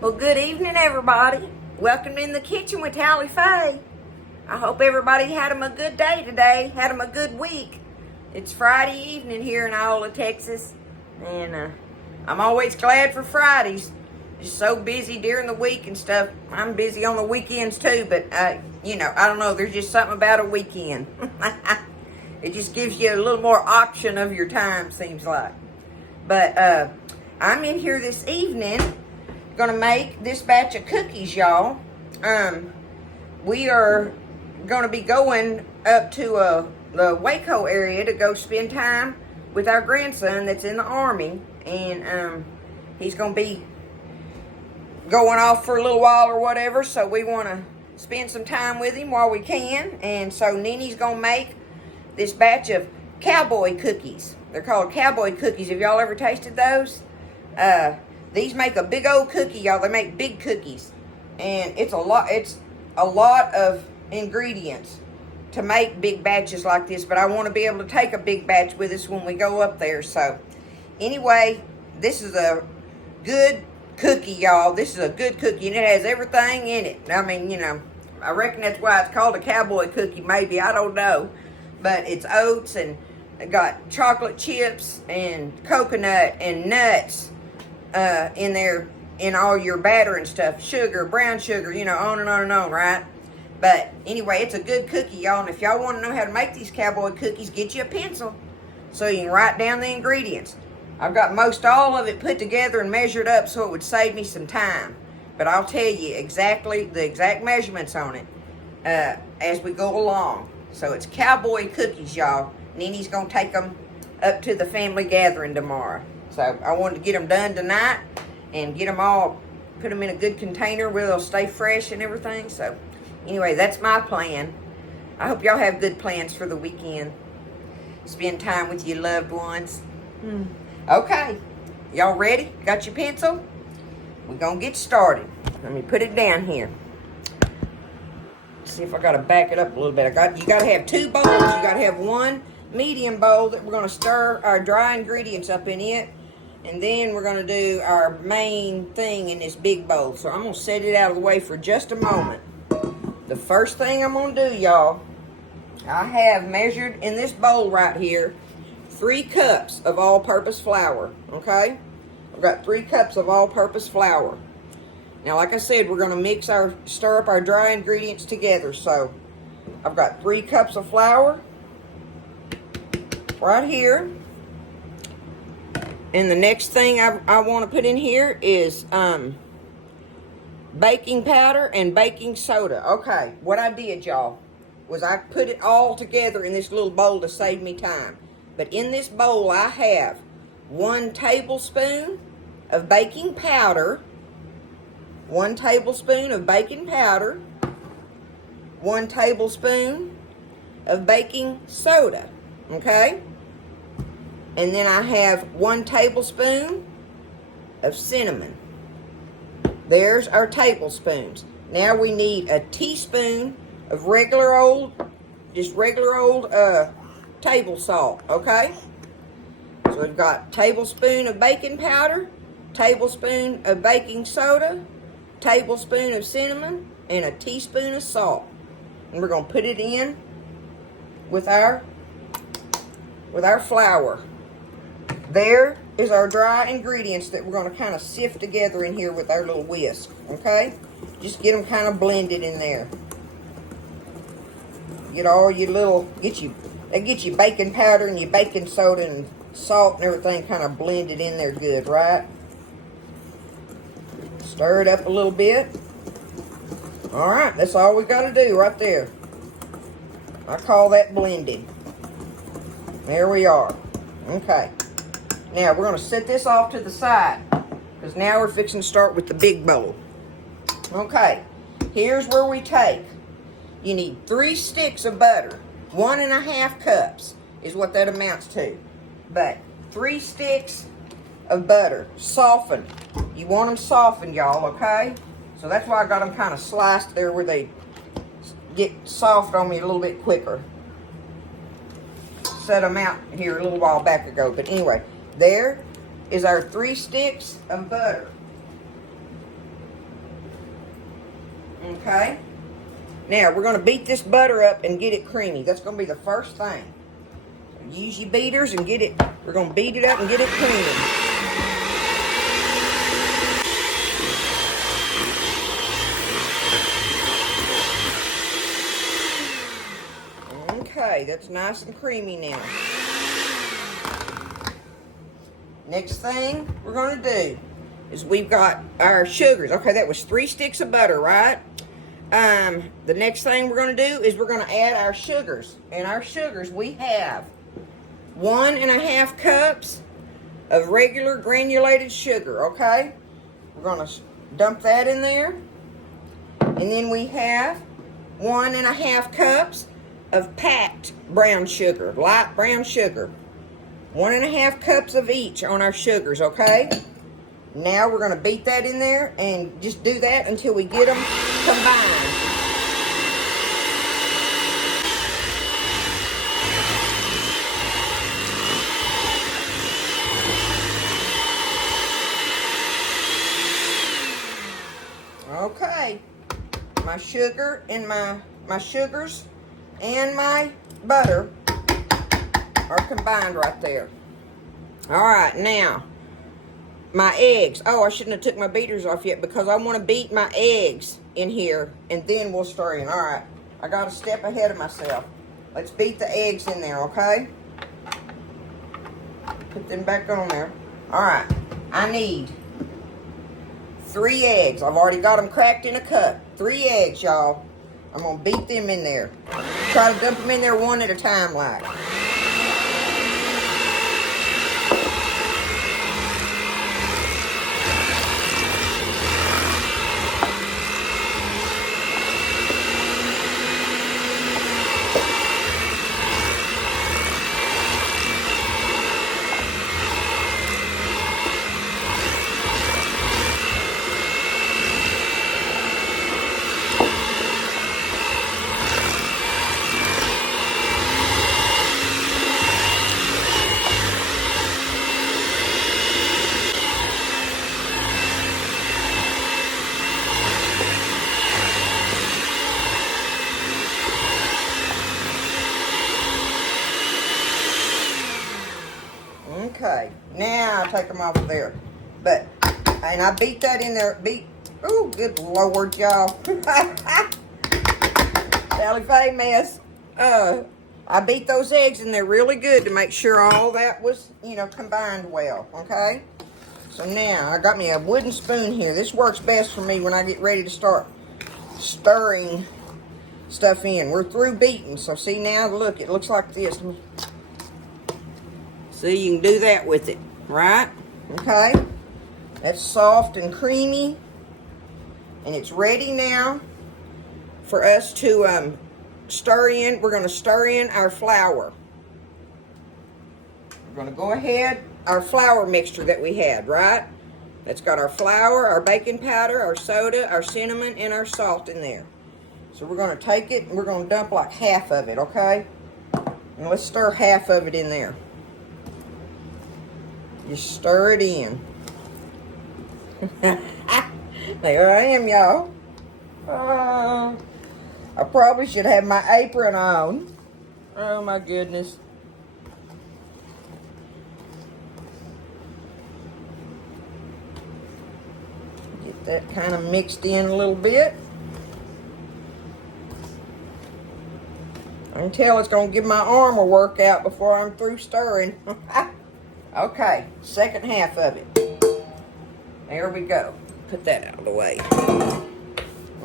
Well, good evening, everybody. Welcome in the kitchen with Tally Faye. I hope everybody had them a good day today, had them a good week. It's Friday evening here in Iola, Texas, and I'm always glad for Fridays. Just so busy during the week and stuff. I'm busy on the weekends too, but I don't know. There's just something about a weekend. It just gives you a little more option of your time, seems like. But I'm in here this evening gonna make this batch of cookies, y'all. We are gonna be going up to the Waco area to go spend time with our grandson that's in the Army, and he's gonna be going off for a little while or whatever, so we want to spend some time with him while we can. And so Nini's gonna make this batch of Cowboy Cookies. They're called Cowboy Cookies. Have y'all ever tasted those? These make a big old cookie, y'all. They make big cookies, and it's a lot of ingredients to make big batches like this, but I want to be able to take a big batch with us when we go up there. So anyway, this is a good cookie, y'all. This is a good cookie, and it has everything in it. I mean, I reckon that's why it's called a Cowboy Cookie, maybe. I don't know. But it's oats, and it got chocolate chips and coconut and nuts in there, in all your batter and stuff. Sugar, brown sugar, on and on and on, right? But anyway, it's a good cookie, y'all. And if y'all want to know how to make these Cowboy Cookies, get you a pencil so you can write down the ingredients. I've got most all of it put together and measured up so it would save me some time. But I'll tell you exactly the exact measurements on it as we go along. So it's Cowboy Cookies, y'all. Nini's going to take them up to the family gathering tomorrow. So I wanted to get them done tonight and get them all, put them in a good container where they'll stay fresh and everything. So anyway, that's my plan. I hope y'all have good plans for the weekend. Spend time with your loved ones. Okay, y'all ready? Got your pencil? We're going to get started. Let me put it down here. Let's see if I got to back it up a little bit. You got to have two bowls. You got to have one medium bowl that we're going to stir our dry ingredients up in it. And then we're going to do our main thing in this big bowl. So I'm going to set it out of the way for just a moment. The first thing I'm going to do, y'all, I have measured in this bowl right here 3 cups of all-purpose flour, okay? I've got 3 cups of all-purpose flour. Now, like I said, we're going to stir up our dry ingredients together. So I've got 3 cups of flour right here. And the next thing I want to put in here is baking powder and baking soda. Okay, what I did, y'all, was I put it all together in this little bowl to save me time. But in this bowl, I have 1 tablespoon of baking powder, 1 tablespoon of baking powder, 1 tablespoon of baking soda, okay? And then I have 1 tablespoon of cinnamon. There's our tablespoons. Now we need a teaspoon of regular old table salt, okay? So we've got tablespoon of baking powder, tablespoon of baking soda, tablespoon of cinnamon, and a teaspoon of salt. And we're going to put it in with our flour. There is our dry ingredients that we're going to kind of sift together in here with our little whisk, okay? Just get them kind of blended in there. Get all your little, get your baking powder and your baking soda and salt and everything kind of blended in there good, right? Stir it up a little bit. All right, that's all we got to do right there. I call that blending. There we are. Okay. Now we're going to set this off to the side because now we're fixing to start with the big bowl. Okay, here's where we take. You need 3 sticks of butter. 1.5 cups is what that amounts to. But 3 sticks of butter, softened. You want them softened, y'all, okay? So that's why I got them kind of sliced there where they get soft on me a little bit quicker. Set them out here a little while back ago. But anyway, there is our 3 sticks of butter. Okay. Now, we're going to beat this butter up and get it creamy. That's going to be the first thing. So use your beaters and get it, we're going to beat it up and get it creamy. Okay, that's nice and creamy now. Next thing we're going to do is we've got our sugars. Okay, that was 3 sticks of butter, right? The next thing we're going to do is we're going to add our sugars. And our sugars, we have 1.5 cups of regular granulated sugar, okay? We're going to dump that in there. And then we have 1.5 cups of packed brown sugar, light brown sugar. 1.5 cups of each on our sugars, okay? Now we're going to beat that in there and just do that until we get them combined. Okay, my sugar and my sugars and my butter are combined right there. All right, now my eggs. Oh, I shouldn't have took my beaters off yet because I want to beat my eggs in here and then we'll stir in. All right, I got a step ahead of myself. Let's beat the eggs in there, okay? Put them back on there. All right, I need 3 eggs. I've already got them cracked in a cup. 3 eggs, y'all. I'm going to beat them in there. Try to dump them in there one at a time like. Okay, now I'll take them off of there. And I beat that in there. Oh, good Lord, y'all. Sally Faye mess. I beat those eggs in there really good to make sure all that was, combined well, okay? So now, I got me a wooden spoon here. This works best for me when I get ready to start stirring stuff in. We're through beating, so see now, look, it looks like this. See, you can do that with it, right? Okay? That's soft and creamy. And it's ready now for us to stir in. We're going to stir in our flour. We're going to go ahead, our flour mixture that we had, right? That's got our flour, our baking powder, our soda, our cinnamon, and our salt in there. So we're going to take it and we're going to dump like half of it, okay? And let's stir half of it in there. Just stir it in. There I am, y'all. I probably should have my apron on. Oh my goodness. Get that kind of mixed in a little bit. I can tell it's going to give my arm a workout before I'm through stirring. Okay, second half of it. There we go. Put that out of the way.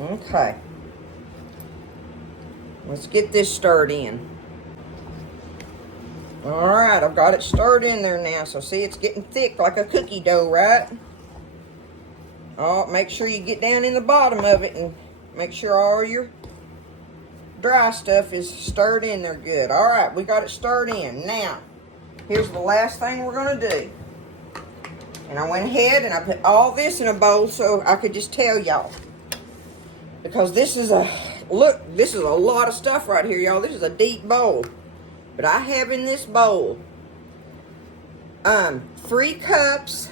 Okay. Let's get this stirred in. Alright, I've got it stirred in there now. So see, it's getting thick like a cookie dough, right? Oh, make sure you get down in the bottom of it and make sure all your dry stuff is stirred in there good. Alright, we got it stirred in. Now, here's the last thing we're going to do. And I went ahead and I put all this in a bowl so I could just tell y'all. Because this is this is a lot of stuff right here, y'all. This is a deep bowl. But I have in this bowl 3 cups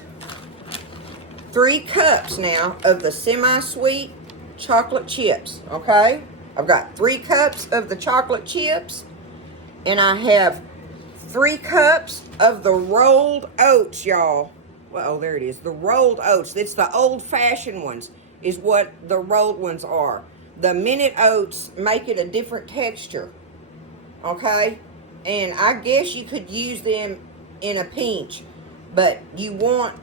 now of the semi-sweet chocolate chips, okay? I've got 3 cups of the chocolate chips, and I have 3 cups of the rolled oats, y'all. Well, there it is, the rolled oats. It's the old-fashioned ones is what the rolled ones are. The minute oats make it a different texture, okay? And I guess you could use them in a pinch, but you want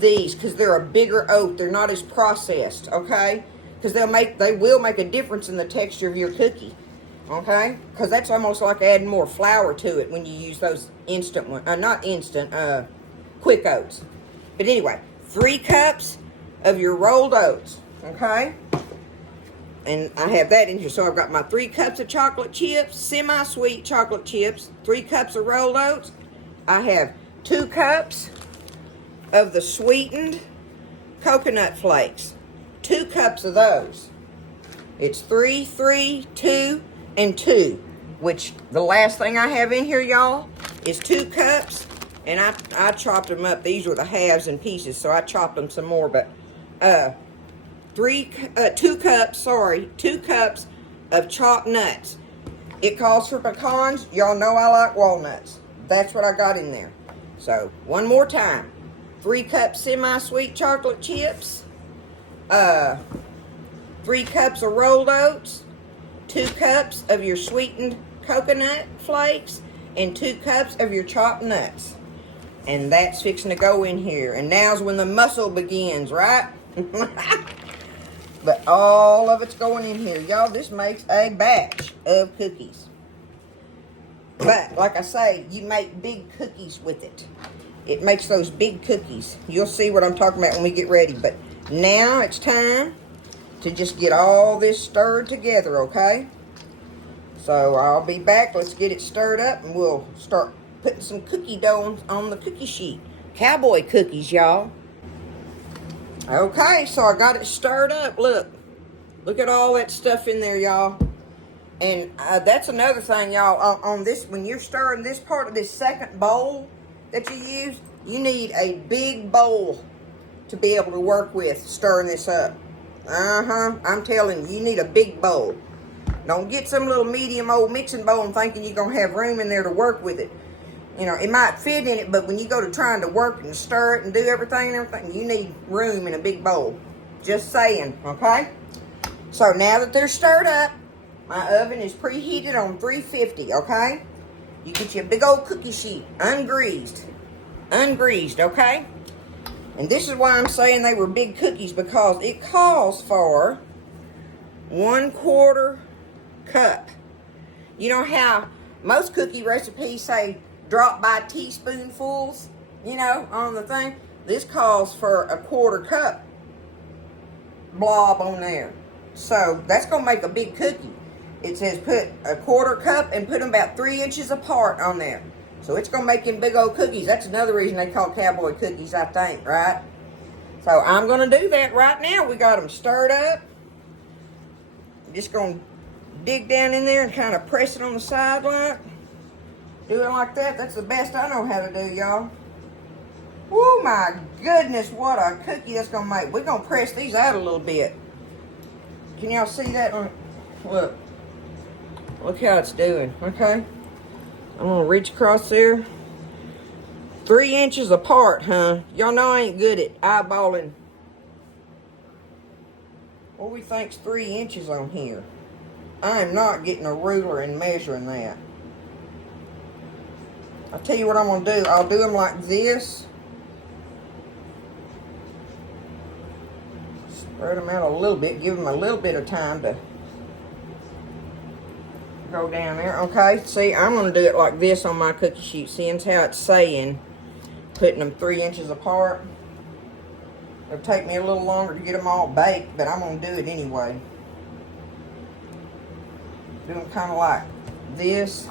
these because they're a bigger oat. They're not as processed, okay? Because they will make a difference in the texture of your cookie, okay? Because that's almost like adding more flour to it when you use those instant ones. Not instant, quick oats. But anyway, 3 cups of your rolled oats, okay? And I have that in here. So I've got my 3 cups of chocolate chips, semi-sweet chocolate chips, 3 cups of rolled oats. I have 2 cups of the sweetened coconut flakes. 2 cups of those. It's 3, 3, 2, and 2. Which the last thing I have in here, y'all, is 2 cups. And I chopped them up. These were the halves and pieces, so I chopped them some more. But 2 cups of chopped nuts. It calls for pecans. Y'all know I like walnuts. That's what I got in there. So one more time. 3 cups semi-sweet chocolate chips. 3 cups of rolled oats. 2 cups of your sweetened coconut flakes. And 2 cups of your chopped nuts. And that's fixing to go in here. And now's when the muscle begins, right? But all of it's going in here. Y'all, this makes a batch of cookies. But, like I say, you make big cookies with it. It makes those big cookies. You'll see what I'm talking about when we get ready. But now it's time to just get all this stirred together, okay? So I'll be back. Let's get it stirred up, and we'll start putting some cookie dough on the cookie sheet. Cowboy cookies, y'all. Okay, so I got it stirred up. Look at all that stuff in there, y'all. And that's another thing, y'all. On this, when you're stirring this part of this second bowl that you use, you need a big bowl to be able to work with stirring this up. I'm telling you, you need a big bowl. Don't get some little medium old mixing bowl and thinking you're going to have room in there to work with it. You know, it might fit in it, but when you go to trying to work and stir it and do everything, you need room in a big bowl. Just saying, okay? So now that they're stirred up, my oven is preheated on 350, okay? You get your big old cookie sheet, ungreased, okay? And this is why I'm saying they were big cookies, because it calls for 1/4 cup. You know how most cookie recipes say drop by teaspoonfuls, you know, on the thing? This calls for 1/4 cup blob on there. So that's going to make a big cookie. It says put 1/4 cup and put them about 3 inches apart on there. So it's going to make them big old cookies. That's another reason they call Cowboy Cookies, I think, right? So I'm going to do that right now. We got them stirred up. I'm just going to dig down in there and kind of press it on the side like. Do it like that. That's the best I know how to do, y'all. Oh my goodness, what a cookie that's going to make. We're going to press these out a little bit. Can y'all see that? Look. Look how it's doing, okay? I'm going to reach across there. 3 inches apart, huh? Y'all know I ain't good at eyeballing. What do we think's 3 inches on here? I am not getting a ruler and measuring that. I'll tell you what I'm going to do. I'll do them like this. Spread them out a little bit. Give them a little bit of time to go down there. Okay, see, I'm going to do it like this on my cookie sheet. Seeing how it's saying, putting them 3 inches apart. It'll take me a little longer to get them all baked, but I'm going to do it anyway. Do them kind of like this.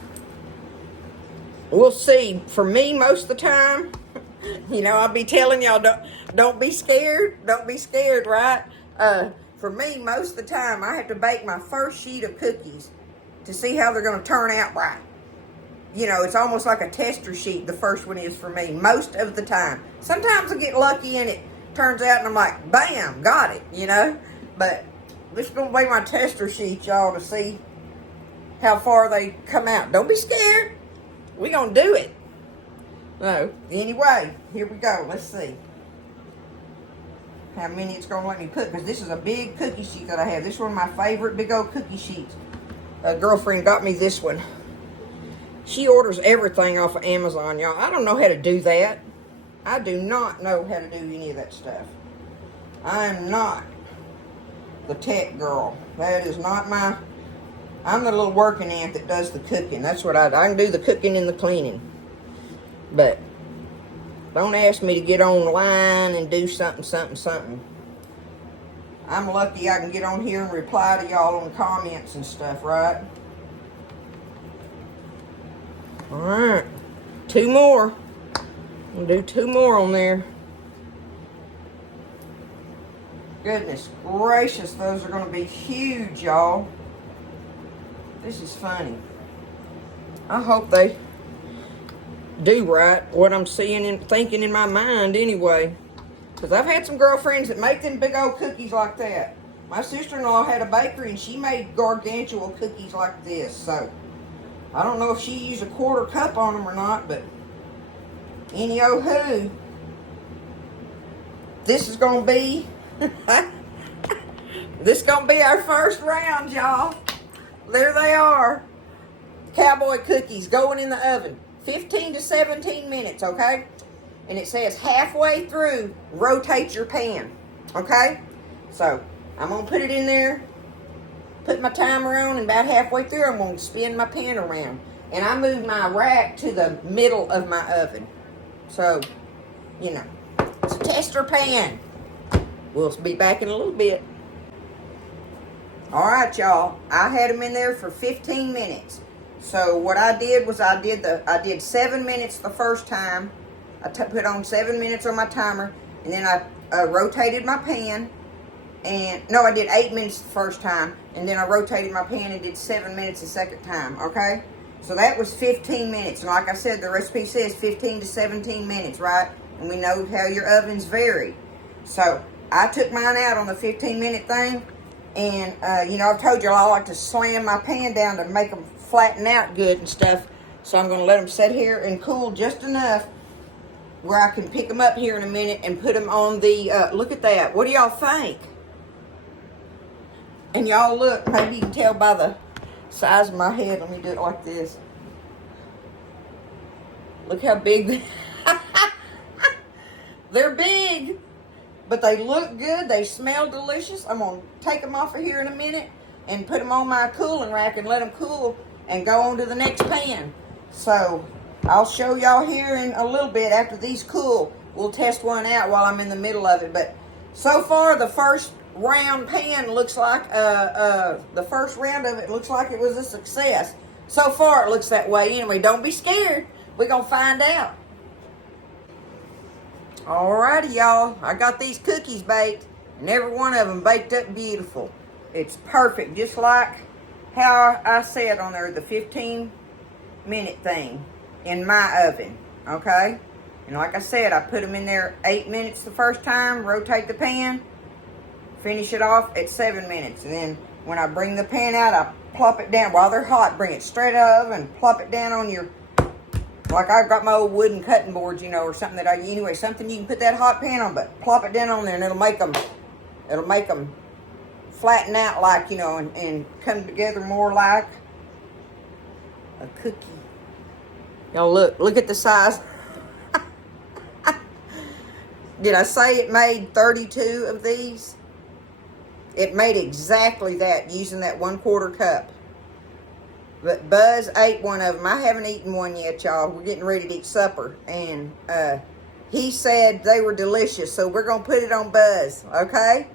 We'll see. For me, most of the time, you know, I'll be telling y'all, don't be scared. Don't be scared, right? For me, most of the time, I have to bake my first sheet of cookies to see how they're going to turn out right. You know, it's almost like a tester sheet, the first one is for me, most of the time. Sometimes I get lucky and it turns out and I'm like, bam, got it, you know? But This is going to be my tester sheet, y'all, to see how far they come out. Don't be scared. We're going to do it. No. Anyway, here we go. Let's see how many it's going to let me put, because this is a big cookie sheet that I have. This is one of my favorite big old cookie sheets. A girlfriend got me this one. She orders everything off of Amazon, y'all. I don't know how to do that. I do not know how to do any of that stuff. I'm not the tech girl. That is not my... I'm the little working ant that does the cooking. That's what I do. I can do the cooking and the cleaning. But don't ask me to get online and do something. I'm lucky I can get on here and reply to y'all on comments and stuff, right? Alright. 2 more. We'll do 2 more on there. Goodness gracious, those are going to be huge, y'all. This is funny. I hope they do right what I'm seeing and thinking in my mind anyway. Because I've had some girlfriends that make them big old cookies like that. My sister-in-law had a bakery and she made gargantuan cookies like this. So, I don't know if she used a 1/4 cup on them or not, but any old who. This is going to be... This is going to be our first round, y'all. There they are. Cowboy cookies going in the oven. 15 to 17 minutes, okay? And it says halfway through, rotate your pan, okay? So, I'm going to put it in there, put my timer on, and about halfway through, I'm going to spin my pan around. And I move my rack to the middle of my oven. So, you know, it's a tester pan. We'll be back in a little bit. Alright, y'all. I had them in there for 15 minutes. So what I did was I did 7 minutes the first time. I put on 7 minutes on my timer, and then I rotated my pan. And no, I did 8 minutes the first time, and then I rotated my pan and did 7 minutes the second time. Okay, so that was 15 minutes. And like I said, the recipe says 15 to 17 minutes, right? And we know how your ovens vary. So I took mine out on the 15-minute thing, and you know, I've told y'all I like to slam my pan down to make them flatten out good and stuff. So I'm going to let them sit here and cool just enough where I can pick them up here in a minute and put them on the, look at that. What do y'all think? And y'all look, maybe you can tell by the size of my head. Let me do it like this. Look how big they they're big, but they look good. They smell delicious. I'm going to take them off of here in a minute and put them on my cooling rack and let them cool and go on to the next pan. So I'll show y'all here in a little bit after these cool. We'll test one out while I'm in the middle of it. But so far, the first round pan looks like, the first round of it looks like it was a success. So far, it looks that way. Anyway, don't be scared. We're going to find out. Alrighty, y'all. I got these cookies baked, and every one of them baked up beautiful. It's perfect, just like how I said on there, the 15-minute thing in my oven, okay? And like I said, I put them in there 8 minutes the first time, rotate the pan, finish it off at 7 minutes. And then when I bring the pan out, I plop it down. While they're hot, bring it straight out of the oven, plop it down on your, like I've got my old wooden cutting boards, you know, or something anyway, something you can put that hot pan on, but plop it down on there and it'll make them flatten out like, you know, and come together more like a cookie. Y'all look at the size. Did I say it made 32 of these? It made exactly that using that 1/4 cup. But Buzz ate one of them. I haven't eaten one yet, y'all. We're getting ready to eat supper. And he said they were delicious. So we're going to put it on Buzz, okay?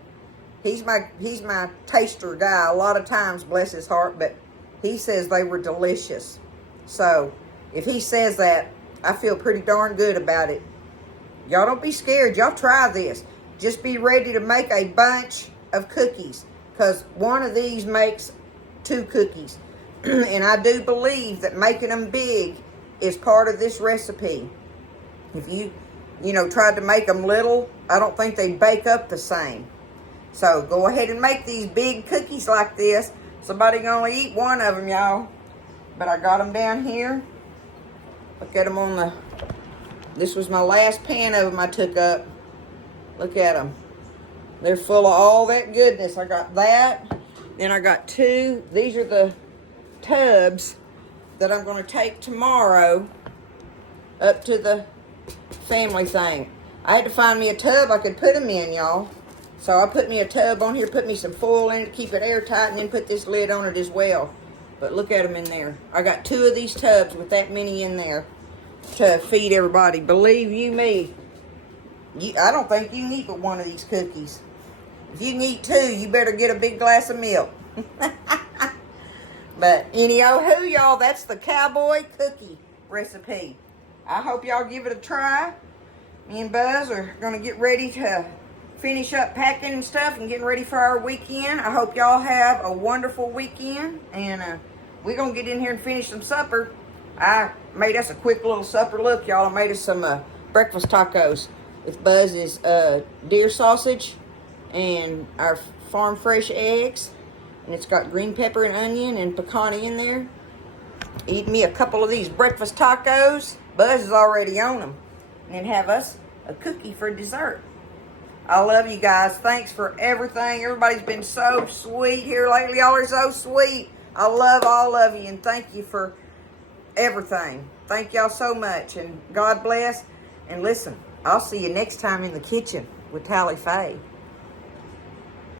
He's my taster guy a lot of times, bless his heart. But he says they were delicious. So if he says that, I feel pretty darn good about it. Y'all don't be scared. Y'all try this. Just be ready to make a bunch of cookies, because one of these makes 2 cookies. And I do believe that making them big is part of this recipe. If you know, tried to make them little, I don't think they bake up the same. So go ahead and make these big cookies like this. Somebody can only eat one of them, y'all. But I got them down here. Look at them on the... This was my last pan of them I took up. Look at them. They're full of all that goodness. I got that. Then I got two. These are the tubs that I'm going to take tomorrow up to the family thing. I had to find me a tub I could put them in, y'all. So I put me a tub on here, put me some foil in it to keep it airtight, and then put this lid on it as well. But look at them in there. I got two of these tubs with that many in there to feed everybody. Believe you me, I don't think you can eat but one of these cookies. If you can eat two, you better get a big glass of milk. But anyhow, y'all, that's the Cowboy Cookie recipe. I hope y'all give it a try. Me and Buzz are going to get ready to finish up packing and stuff and getting ready for our weekend. I hope y'all have a wonderful weekend. And we're going to get in here and finish some supper. I made us a quick little supper. Look, y'all, I made us some breakfast tacos with Buzz's deer sausage and our farm fresh eggs. And it's got green pepper and onion and pecan in there. Eat me a couple of these breakfast tacos. Buzz is already on them. And then have us a cookie for dessert. I love you guys. Thanks for everything. Everybody's been so sweet here lately. Y'all are so sweet. I love all of you. And thank you for everything. Thank y'all so much. And God bless. And listen, I'll see you next time in the kitchen with Tally Faye.